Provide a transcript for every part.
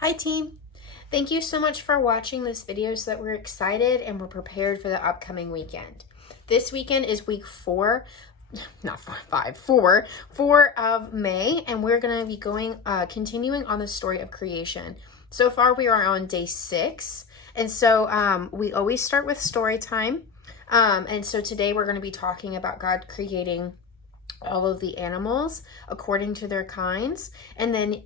Hi team! Thank you so much for watching this video so that we're excited and we're prepared for the upcoming weekend. This weekend is week 4, not 5, 4 of May, and we're going to be continuing on the story of creation. So far we are on day 6, and so we always start with story time. And so today we're going to be talking about God creating all of the animals according to their kinds, and then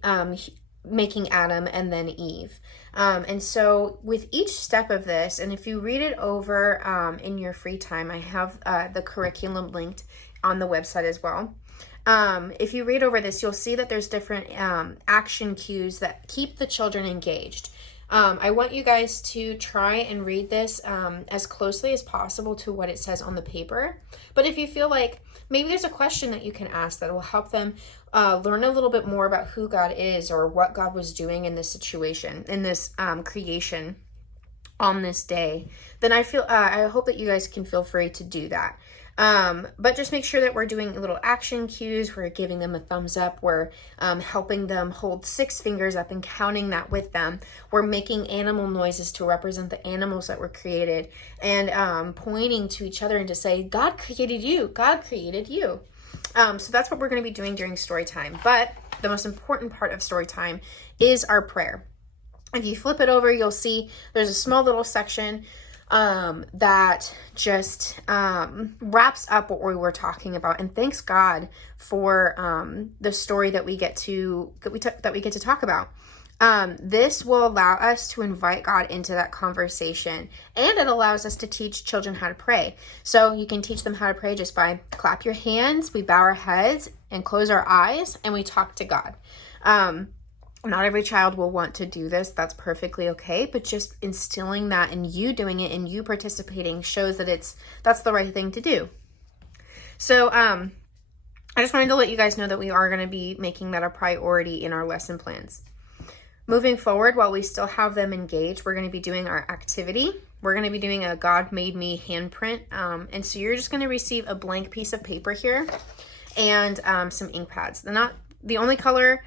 making Adam and then Eve. And so with each step of this, and if you read it over in your free time, I have the curriculum linked on the website as well. If you read over this, you'll see that there's different action cues that keep the children engaged. I want you guys to try and read this as closely as possible to what it says on the paper. But if you feel like maybe there's a question that you can ask that will help them learn a little bit more about who God is or what God was doing in this situation, in this creation on this day, then I hope that you guys can feel free to do that. But just make sure that we're doing little action cues. We're giving them a thumbs up. We're helping them hold 6 fingers up and counting that with them. We're making animal noises to represent the animals that were created, and pointing to each other and to say, God created you. God created you. So that's what we're going to be doing during story time. But the most important part of story time is our prayer. If you flip it over, you'll see there's a small little section that just wraps up what we were talking about, and thanks God for the story that we get to talk about. This will allow us to invite God into that conversation, and it allows us to teach children how to pray. So you can teach them how to pray just by clap your hands, we bow our heads and close our eyes, and we talk to God. Not every child will want to do this. That's perfectly okay. But just instilling that and you doing it and you participating shows that that's the right thing to do. So I just wanted to let you guys know that we are going to be making that a priority in our lesson plans. Moving forward, while we still have them engaged, we're going to be doing our activity. We're going to be doing a God Made Me handprint. And so you're just going to receive a blank piece of paper here and some ink pads. They're not the only color.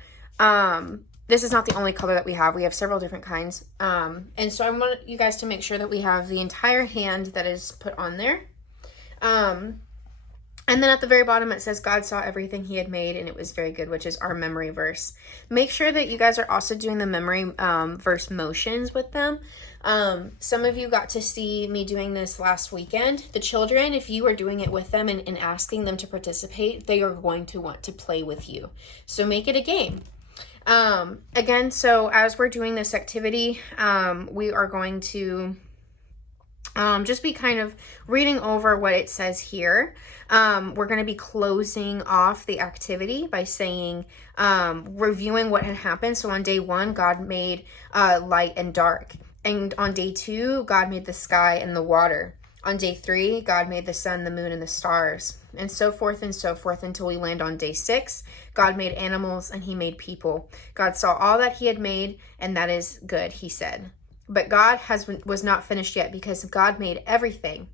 This is not the only color that we have. We have several different kinds. And so I want you guys to make sure that we have the entire hand that is put on there. And then at the very bottom, it says, God saw everything he had made and it was very good, which is our memory verse. Make sure that you guys are also doing the memory verse motions with them. Some of you got to see me doing this last weekend. The children, if you are doing it with them and asking them to participate, they are going to want to play with you. So make it a game. Again, so as we're doing this activity, we are going to just be kind of reading over what it says here. We're going to be closing off the activity by saying, reviewing what had happened. So on day 1, God made light and dark. And on day 2, God made the sky and the water. On day 3, God made the sun, the moon, and the stars, and so forth until we land on day 6. God made animals and he made people. God saw all that he had made, and that is good, he said. But God was not finished yet because God made everything.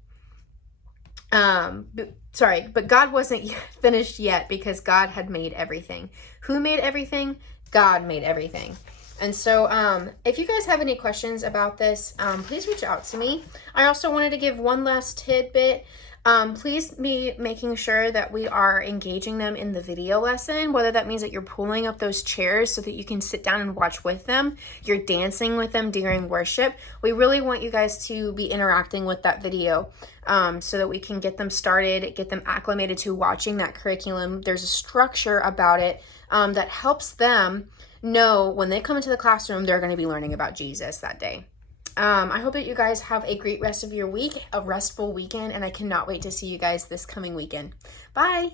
But God wasn't finished yet because God had made everything. Who made everything? God made everything. And so if you guys have any questions about this, please reach out to me. I also wanted to give one last tidbit. Please be making sure that we are engaging them in the video lesson, whether that means that you're pulling up those chairs so that you can sit down and watch with them, you're dancing with them during worship. We really want you guys to be interacting with that video so that we can get them started, get them acclimated to watching that curriculum. There's a structure about it that helps them know when they come into the classroom, they're going to be learning about Jesus that day. I hope that you guys have a great rest of your week, a restful weekend, and I cannot wait to see you guys this coming weekend. Bye!